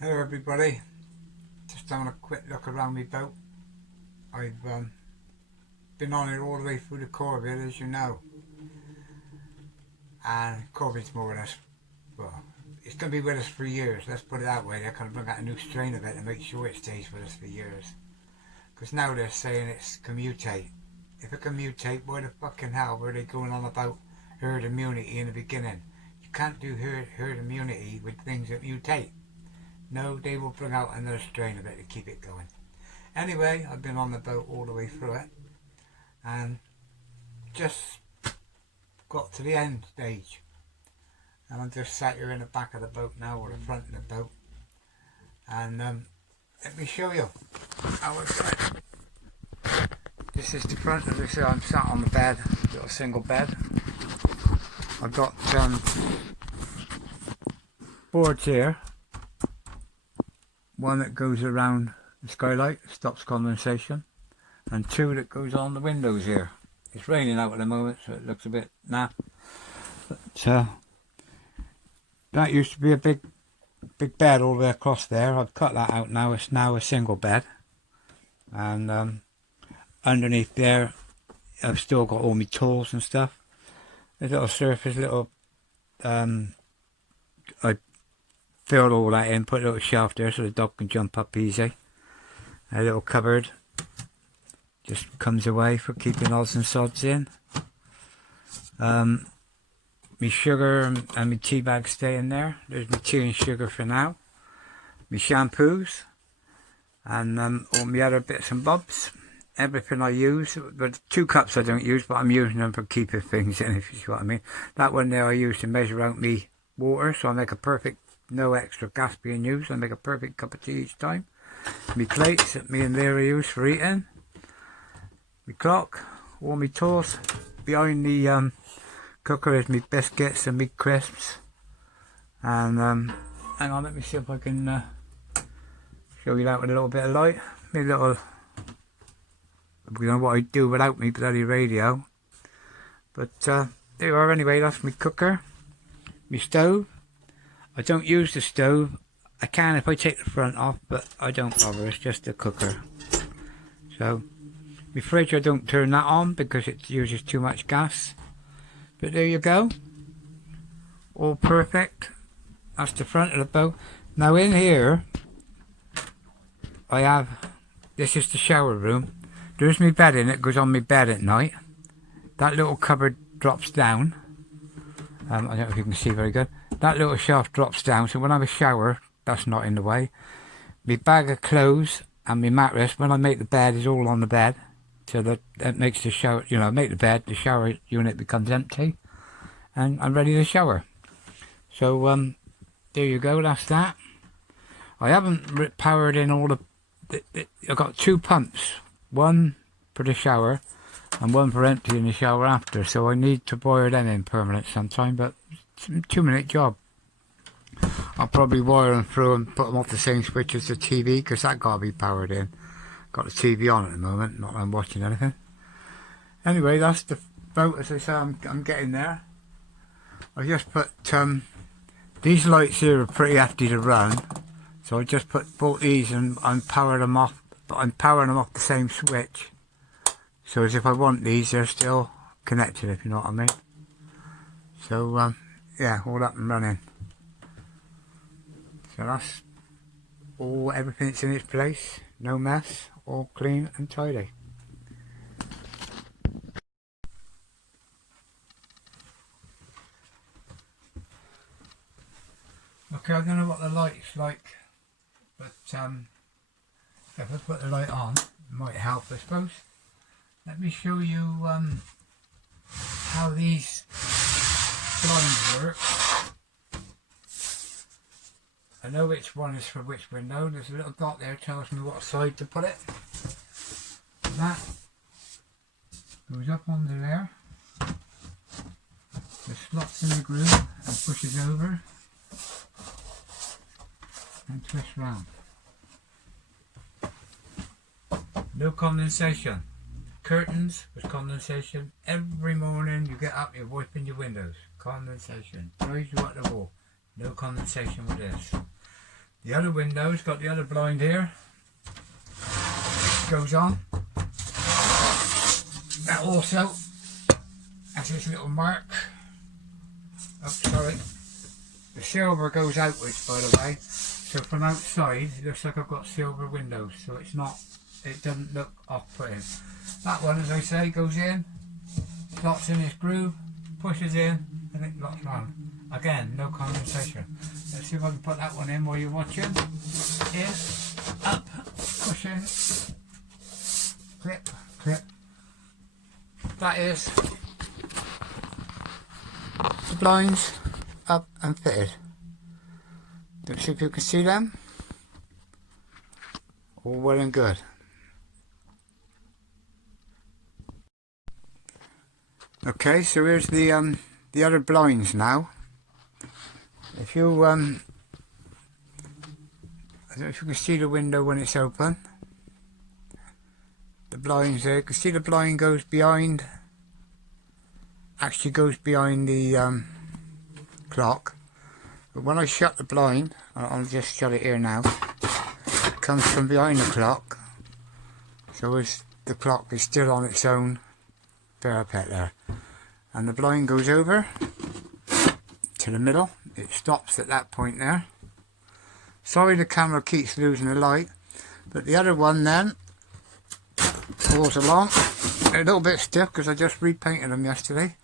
Hello everybody, just having a quick look around my boat. I've been on it all the way through the Corvid, as you know, and Corvid's more or less, well, it's going to be with us for years, let's put it that way. They're going to bring out a new strain of it and make sure it stays with us for years, because now they're saying it's can mutate. If it can mutate, why the fucking hell were they going on about herd immunity in the beginning? You can't do herd immunity with things that mutate. No, they will bring out another strain of it to keep it going. Anyway, I've been on the boat all the way through it and just got to the end stage, and I'm just sat here in the back of the boat now, or the front of the boat, and let me show you how it's like. This is the front of this. I'm sat on the bed, little single bed. I've got boards here. One that goes around the skylight, stops condensation, and two that goes on the windows here. It's raining out at the moment, so it looks a bit naff. But that used to be a big bed all the way across there. I've cut that out now. It's now a single bed, and underneath there, I've still got all my tools and stuff. A little surface, I filled all that in, put a little shelf there so the dog can jump up easy. A little cupboard just comes away for keeping odds and sods in. My sugar and my tea bag stay in there. There's my tea and sugar for now. My shampoos and all my other bits and bobs. Everything I use, but 2 cups I don't use, but I'm using them for keeping things in, if you see what I mean. That one there I use to measure out me water, so I make a perfect, no extra gas being used. I make a perfect cup of tea each time. My plates that me and Lear use for eating. My clock, all my tools. Behind the cooker is my biscuits and my crisps. And hang on, let me see if I can show you that with a little bit of light. My little, you know what I'd do without me bloody radio. But there you are. Anyway, that's my cooker, my stove. I don't use the stove. I can if I take the front off, but I don't bother. It's just a cooker. So my fridge, I don't turn that on because it uses too much gas. But there you go, all perfect. That's the front of the boat. Now in here I have, this is the shower room. There's my bed in it, goes on my bed at night. That little cupboard drops down. I don't know if you can see very good. That little shelf drops down, so when I have a shower, that's not in the way. My bag of clothes and my mattress, when I make the bed, is all on the bed. So that makes the shower, you know, make the bed, the shower unit becomes empty, and I'm ready to shower. So there you go, that's that. I haven't powered in all I've got 2 pumps. One for the shower and one for emptying the shower after, so I need to wire them in permanent sometime, but it's a 2-minute job. I'll probably wire them through and put them off the same switch as the TV, because that got to be powered in. Got the TV on at the moment, not that I'm watching anything. Anyway, that's the boat. As I say, I'm getting there. I just put these lights here are pretty hefty to run, so I just bought these and I'm powering them off, but I'm powering them off the same switch, so as if I want these, they're still connected, if you know what I mean. So yeah, all up and running. So that's all, everything's in its place, no mess, all clean and tidy. Okay, I don't know what the light's like, but if I put the light on, it might help, I suppose. Let me show you how these blinds work. I know which one is for which window. There's a little dot there, tells me what side to put it. That goes up onto there. It slots in the groove and pushes over and twists round. No condensation. Curtains with condensation. Every morning you get up, you're wiping your windows. Condensation. Drives you up the wall. No condensation with this. The other window's got the other blind here. Goes on. That also has this little mark. Oh, sorry. The silver goes outwards, by the way. So from outside, it looks like I've got silver windows. So it's not, it doesn't look off-putting. That one, as I say, goes in, slots in its groove, pushes in, and it locks round. Again, no condensation. Let's see if I can put that one in while you're watching. In, up, push in, clip, clip. That is the blinds up and fitted. Don't see if you can see them. All well and good. Okay, so here's the other blinds now. If you I don't know if you can see the window when it's open. The blinds there, you can see the blind goes behind, actually goes behind the clock. But when I shut the blind, I'll just shut it here now, it comes from behind the clock, so as the clock is still on its own parapet there. And the blind goes over to the middle, it stops at that point there. Sorry the camera keeps losing the light, but the other one then pulls along, a little bit stiff because I just repainted them yesterday.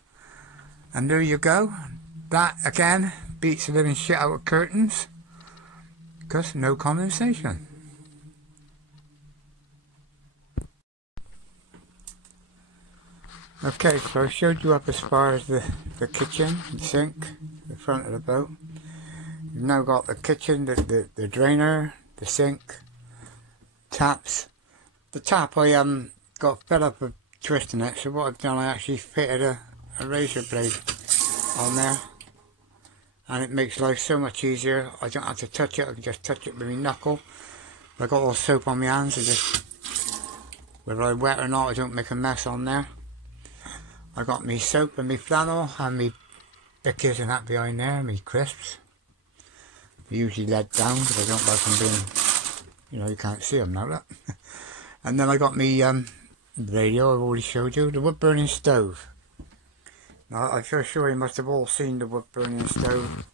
And there you go. That again beats the living shit out of curtains because no condensation. Okay, so I showed you up as far as the kitchen, the sink, the front of the boat. You've now got the kitchen, the drainer, the sink, taps. The tap I got fed up with twisting it, so what I've done, I actually fitted a razor blade on there, and it makes life so much easier. I don't have to touch it, I can just touch it with my knuckle. If I got all soap on my hands, I just, whether I'm wet or not, I don't make a mess on there. I got me soap and me flannel and me bickies and that behind there, me crisps. They're usually let down because I don't like them being, you know, you can't see them now, look. And then I got me radio, I've already showed you, the wood burning stove. Now I'm sure you must have all seen the wood burning stove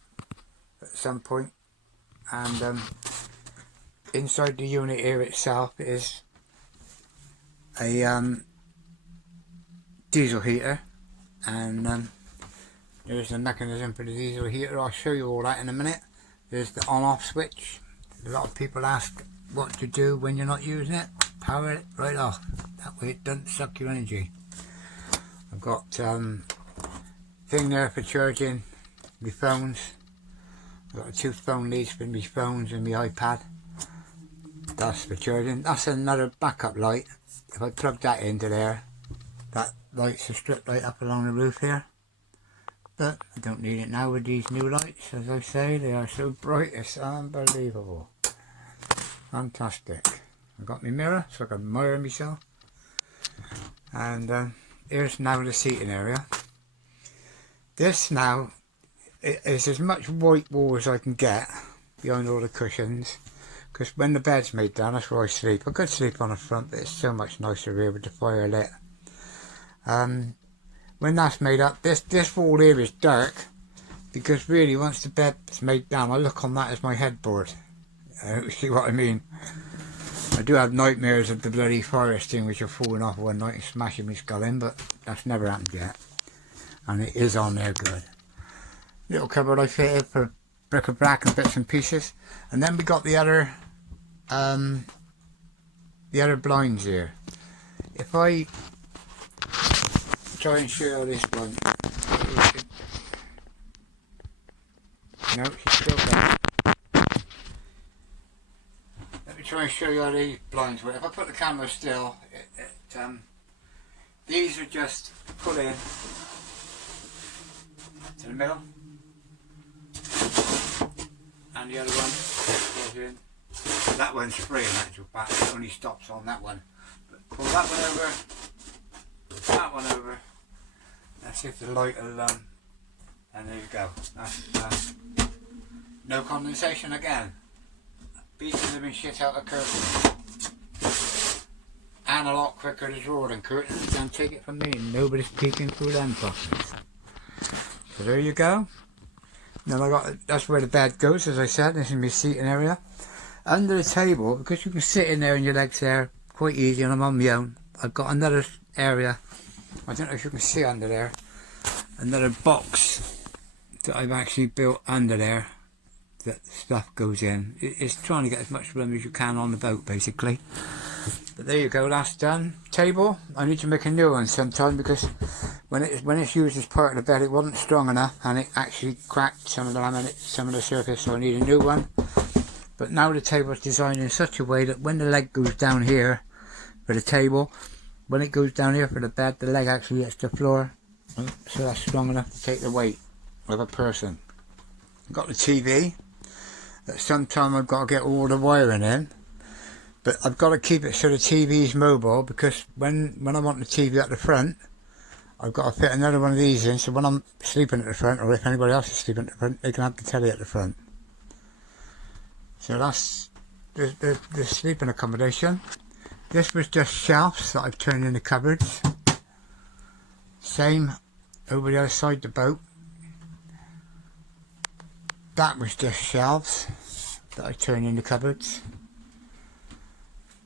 at some point. And inside the unit here itself is a diesel heater, and there's the mechanism for the diesel heater. I'll show you all that in a minute. There's the on-off switch. A lot of people ask what to do when you're not using it. Power it right off. That way it doesn't suck your energy. I've got thing there for charging my phones. I've got 2 phone leads for my phones and my iPad. That's for charging. That's another backup light. If I plug that into there, that lights a strip light up along the roof here. But I don't need it now with these new lights. As I say, they are so bright, it's unbelievable. Fantastic. I've got my mirror so I can admire myself. And here's now the seating area. This now is as much white wall as I can get behind all the cushions. Because when the bed's made down, that's where I sleep. I could sleep on the front, but it's so much nicer to be able to fire lit. When that's made up, this wall here is dark, because really once the bed's made down, I look on that as my headboard. See what I mean? I do have nightmares of the bloody fire extinguisher falling off one night and smashing my skull in, but that's never happened yet. And it is on there good. Little cupboard I fitted for bric-a-brac and bits and pieces. And then we got the other blinds here. If I try and show you this blind. No, she's still there. Let me try and show you how these blinds work. If I put the camera still, these are just put in to the middle, and the other one goes in. That one's free in actual fact, it only stops on that one. But pull that one over, that one over. That's if the light will, and there you go. That's no condensation again. beating the living shit out of curtains. And a lot quicker to draw than curtains, and take it from me, nobody's peeking through them boxes. So there you go. Then that's where the bed goes, as I said. This is my seating area. Under the table, because you can sit in there and your legs there quite easy, and I'm on my own, I've got another area. I don't know if you can see under there. Another box that I've actually built under there that stuff goes in. It's trying to get as much room as you can on the boat, basically. But there you go, that's done. Table, I need to make a new one sometime, because when it's used as part of the bed, it wasn't strong enough and it actually cracked some of the laminate, some of the surface, so I need a new one. But now the table is designed in such a way that when the leg goes down here for the table, when it goes down here for the bed, the leg actually hits the floor, so that's strong enough to take the weight of a person. I've got the TV, that sometime I've got to get all the wiring in. But I've got to keep it so the TV's mobile, because when I want the TV at the front, I've got to fit another one of these in, so when I'm sleeping at the front, or if anybody else is sleeping at the front, they can have the telly at the front. So that's the sleeping accommodation. This was just shelves that I've turned into cupboards. Same over the other side of the boat. That was just shelves that I turned into cupboards.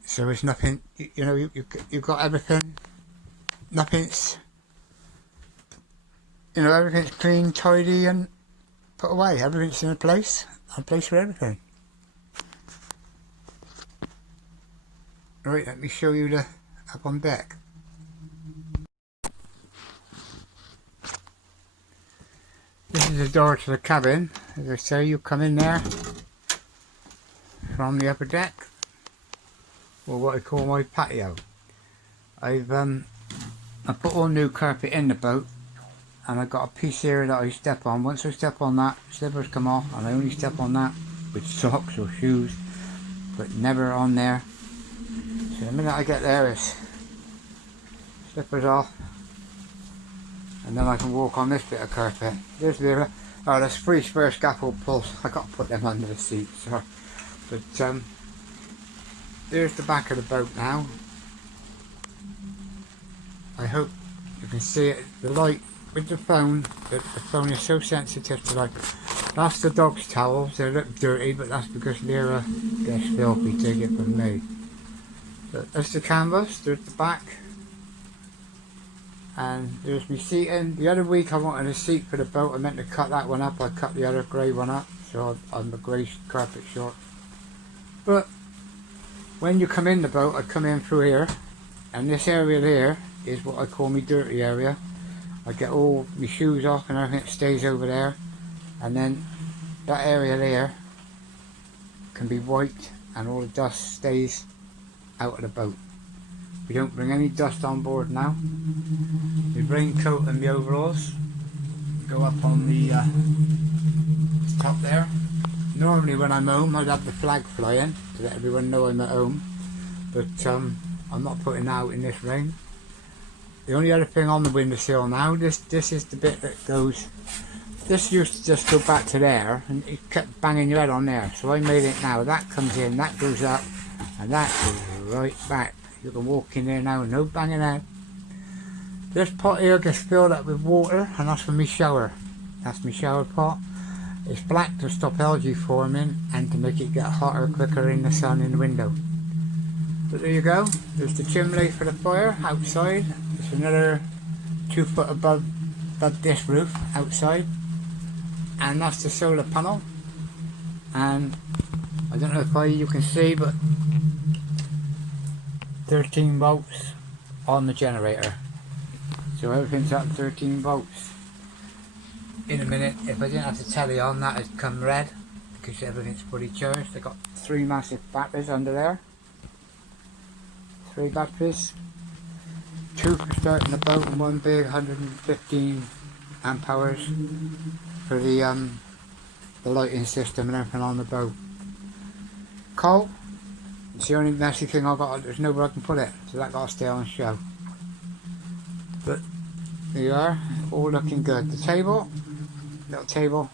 So it's nothing, you know, you've got everything, nothing's, you know, everything's clean, tidy and put away. Everything's in a place for everything. Right, let me show you the up on deck. This is the door to the cabin. As I say, you come in there from the upper deck. Or what I call my patio. I put all new carpet in the boat, and I've got a piece here that I step on. Once I step on that, slippers come off, and I only step on that with socks or shoes, but never on there. So the minute I get there, it's slippers off, and then I can walk on this bit of carpet. There's there's 3 spare scaffold poles. I got to put them under the seat. So, but there's the back of the boat now. I hope you can see it. The light with the phone, the phone is so sensitive to light. That's the dog's towels. They look dirty, but that's because Lyra gets filthy. Take it from me. But there's the canvas. There's the back, and there's my seating. The other week I wanted a seat for the boat. I meant to cut that one up. I cut the other grey one up, so I'm a grey carpet short. But when you come in the boat, I come in through here, and this area there is what I call my dirty area. I get all my shoes off and everything stays over there, and then that area there can be wiped and all the dust stays out of the boat. We don't bring any dust on board now. My raincoat and my overalls go up on the top there. Normally when I'm home I'd have the flag flying to let everyone know I'm at home, but I'm not putting out in this rain. The only other thing on the windowsill now, this is the bit that goes, this used to just go back to there and it kept banging your head on there, so I made it now, that comes in, that goes up and that goes right back. You can walk in there now, no banging out. This pot here gets filled up with water, and that's for my shower. That's my shower pot. It's black to stop algae forming and to make it get hotter quicker in the sun in the window. But there you go. There's the chimney for the fire outside. There's another 2 foot above this roof outside, and that's the solar panel. And I don't know if you can see, but 13 volts on the generator, so everything's at 13 volts. In a minute, if I didn't have the telly on, that would come red because everything's fully charged. I've got 3 massive batteries under there, 3 batteries, 2 for starting the boat and 1 big 115 amp hours for the lighting system and everything on the boat. Coal, it's the only messy thing I've got. There's nowhere I can put it, so that got to stay on show. But there you are, all looking good. The table, little table,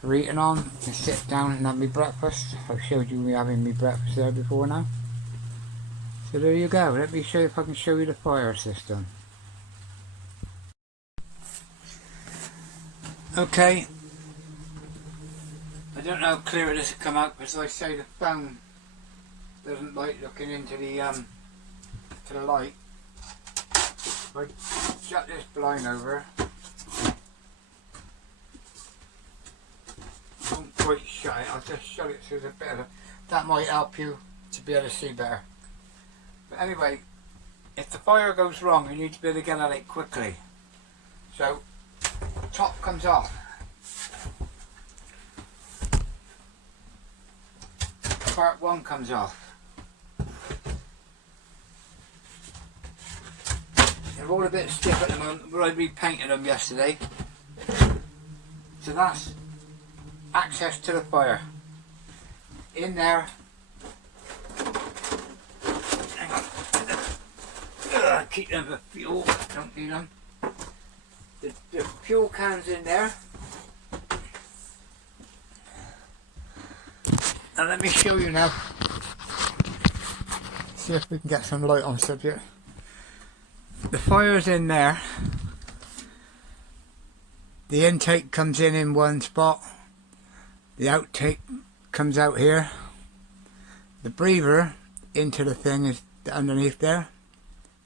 for eating on and sit down and have me breakfast. I've showed you me having me breakfast there before now. So there you go. Let me show you if I can show you the fire system. Okay. I don't know how clear this will come out because I say the phone doesn't like looking into the to the light. If I shut this blind over, I won't quite shut it, I'll just shut it so there's a bit of that might help you to be able to see better. But anyway, if the fire goes wrong, you need to be able to get at it quickly. So, top comes off. Part 1 comes off. They're all a bit stiff at the moment, but I repainted them yesterday. So that's access to the fire. In there, hang on, keep them for fuel, don't need them. The fuel can's in there. Now let me show you now. See if we can get some light on subject. The fire's in there. The intake comes in one spot. The outtake comes out here. The breather into the thing is underneath there.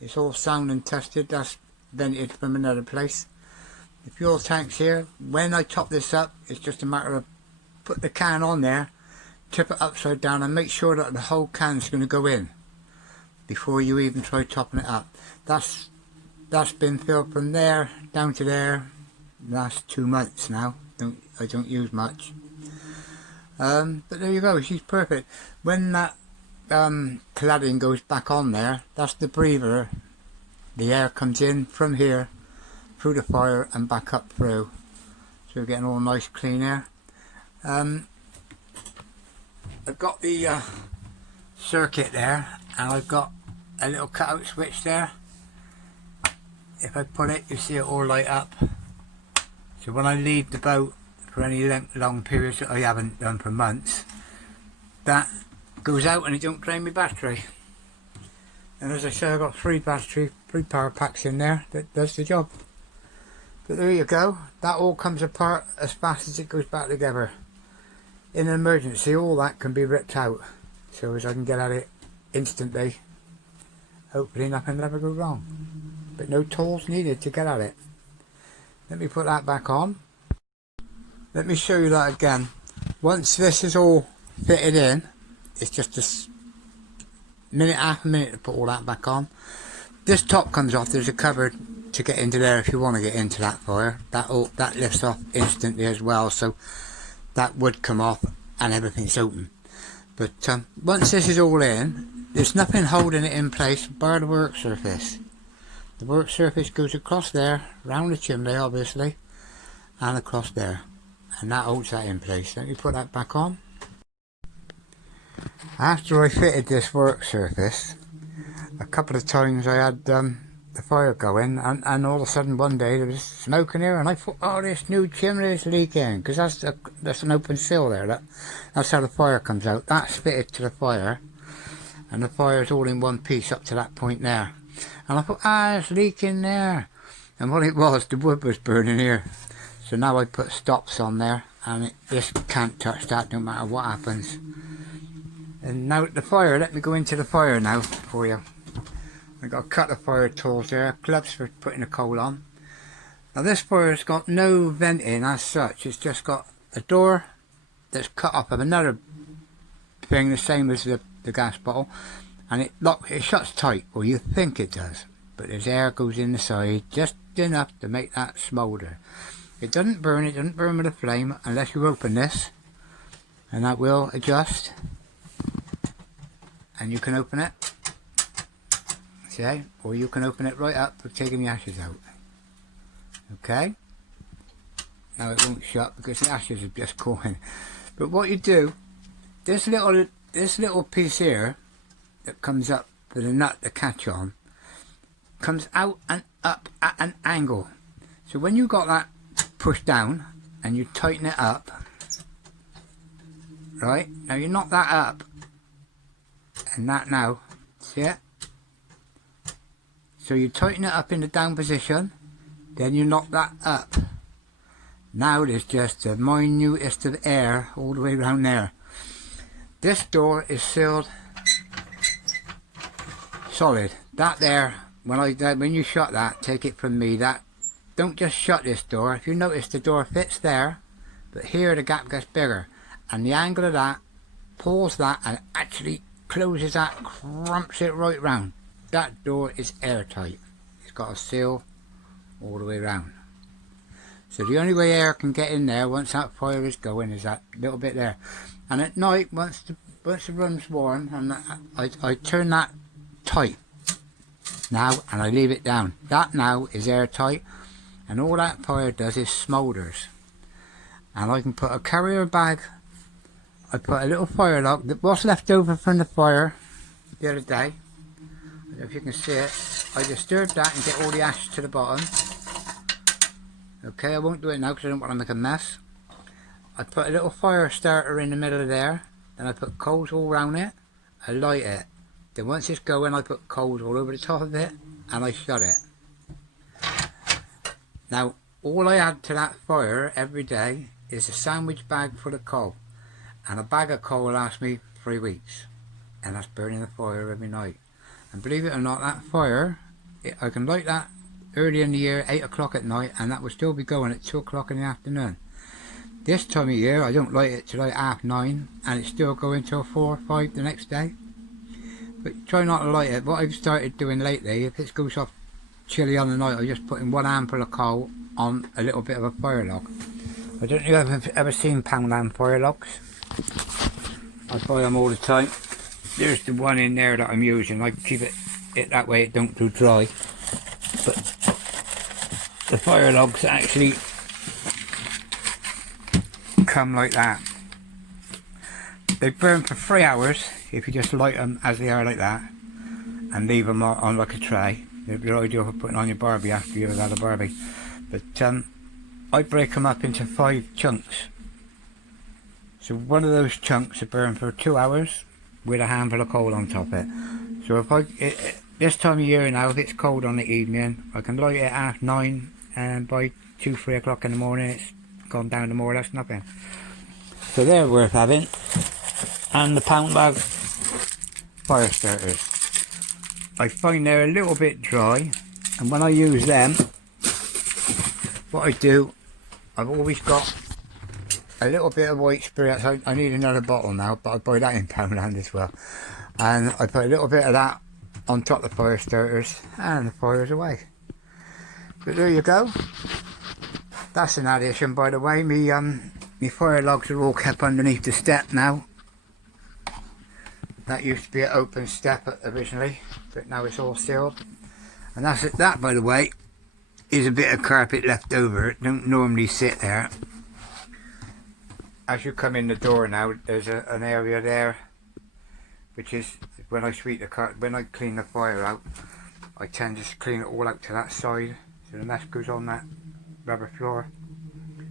It's all sound and tested. That's vented from another place. The fuel tank's here. When I top this up, it's just a matter of put the can on there, tip it upside down and make sure that the whole can's going to go in before you even try topping it up. That's been filled from there down to there last 2 months now. I don't use much. But there you go, she's perfect. When that cladding goes back on there, that's the breather. The air comes in from here through the fire and back up through, so we're getting all nice clean air. I've got the circuit there, and I've got a little cutout switch there. If I pull it, you see it all light up. So when I leave the boat for any long periods that I haven't done for months, that goes out and it don't drain my battery. And as I say, I've got 3 power packs in there that does the job. But there you go, that all comes apart as fast as it goes back together. In an emergency, all that can be ripped out so as I can get at it instantly. Hopefully nothing will ever go wrong, but no tools needed to get at it. Let me put that back on. Let me show you that again. Once this is all fitted in, it's just a minute, half a minute to put all that back on. This top comes off. There's a cover to get into there if you want to get into that fire. That lifts off instantly as well, so that would come off and everything's open. But once this is all in, there's nothing holding it in place bar the work surface. The work surface goes across there, round the chimney obviously, and across there, and that holds that in place. Let me put that back on. After I fitted this work surface, a couple of times I had the fire going, and all of a sudden one day there was smoke in here, and I thought, oh, this new chimney is leaking, because that's an open sill there. That's how the fire comes out. That's fitted to the fire, and the fire's all in one piece up to that point there. And I thought, it's leaking there. And what it was, the wood was burning here. So now I put stops on there, and this can't touch that no matter what happens. And now the fire, let me go into the fire now for you. I've got a couple of fire tools there, gloves for putting the coal on. Now this fire's got no venting as such, it's just got a door that's cut off of another thing the same as the gas bottle, and it shuts tight, or you think it does, but there's air goes in the side just enough to make that smoulder. It doesn't burn with a flame unless you open this, and that will adjust, and you can open it, see, or you can open it right up for taking the ashes out. Okay, now it won't shut because the ashes have just caught in. But what you do, this little piece here that comes up for the nut to catch on comes out and up at an angle. So when you got that pushed down and you tighten it up, right? Now you knock that up, and that now, see it? So you tighten it up in the down position, then you knock that up. Now there's just the minutest of air all the way around there. This door is sealed solid. That there, when you shut that, take it from me, that don't just shut this door. If you notice, the door fits there, but here the gap gets bigger, and the angle of that pulls that and actually closes that, crumps it right round. That door is airtight. It's got a seal all the way around. So the only way air can get in there once that fire is going is that little bit there. And at night, once the room's warm, and I turn that tight now, and I leave it down. That now is airtight, and all that fire does is smoulders. And I can put a carrier bag. I put a little fire log that was left over from the fire the other day. I don't know if you can see it. I disturb that and get all the ash to the bottom. Okay, I won't do it now because I don't want to make a mess. I put a little fire starter in the middle of there, then I put coals all around it, I light it. Then once it's going, I put coals all over the top of it, and I shut it. Now, all I add to that fire every day is a sandwich bag full of coal. And a bag of coal lasts me 3 weeks. And that's burning the fire every night. And believe it or not, that fire, I can light that early in the year, 8 o'clock at night, and that will still be going at 2 o'clock in the afternoon. This time of year, I don't light it till like 9:30, and it's still going till 4 or 5 the next day. But try not to light it. What I've started doing lately, if it goes off chilly on the night, I just put in 1 handful of coal on a little bit of a fire log. I don't know if you've ever seen Poundland fire logs. I buy them all the time. There's the one in there that I'm using. I keep it that way it don't do dry. But the fire logs actually come like that. They burn for 3 hours if you just light them as they are like that and leave them on like a tray. They're ideal for putting on your barbie after you've had a barbie. But I break them up into 5 chunks. So one of those chunks will burn for 2 hours with a handful of coal on top of it. So if this time of year now, if it's cold on the evening, I can light it at 9:30, and by 2-3 o'clock in the morning it's gone down to more or less nothing. So they're worth having. And the pound bag fire starters. I find they're a little bit dry, and when I use them, what I do, I've always got a little bit of white spirits. I need another bottle now, but I buy that in Poundland as well. And I put a little bit of that on top of the fire starters, and the fire's away. But there you go. That's an addition, by the way. Me fire logs are all kept underneath the step now. That used to be an open step originally, but now it's all sealed. And that's it. That, by the way, is a bit of carpet left over. It don't normally sit there. As you come in the door now, there's an area there, which is when I sweep the when I clean the fire out, I tend to clean it all out to that side, so the mess goes on that rubber floor.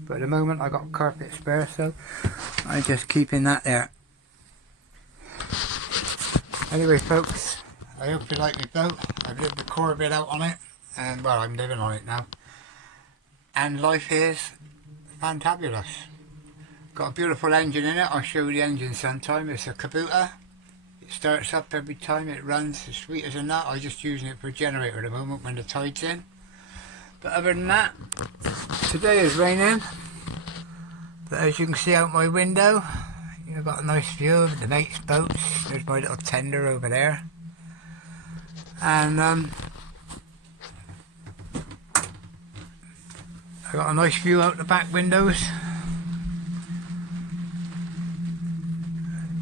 But at the moment I got carpet spare, so I'm just keeping that there. Anyway, folks, I hope you like my boat. I've lived the core bit out on it, and well, I'm living on it now. And life is fantabulous. Got a beautiful engine in it. I'll show you the engine sometime. It's a Kubota. It starts up every time. It runs as sweet as a nut. I'm just using it for a generator at the moment when the tide's in. But other than that, today is raining. But as you can see out my window, you've got a nice view of the mate's boats. There's my little tender over there. And I got a nice view out the back windows.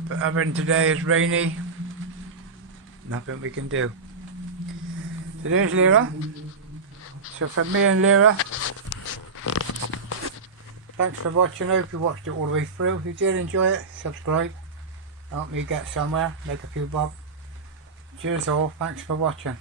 But other than today is rainy, nothing we can do. So there's Lyra. So from me and Lyra, thanks for watching. I hope you watched it all the way through. If you did enjoy it, subscribe. Help me get somewhere, make a few bob. Cheers all, thanks for watching.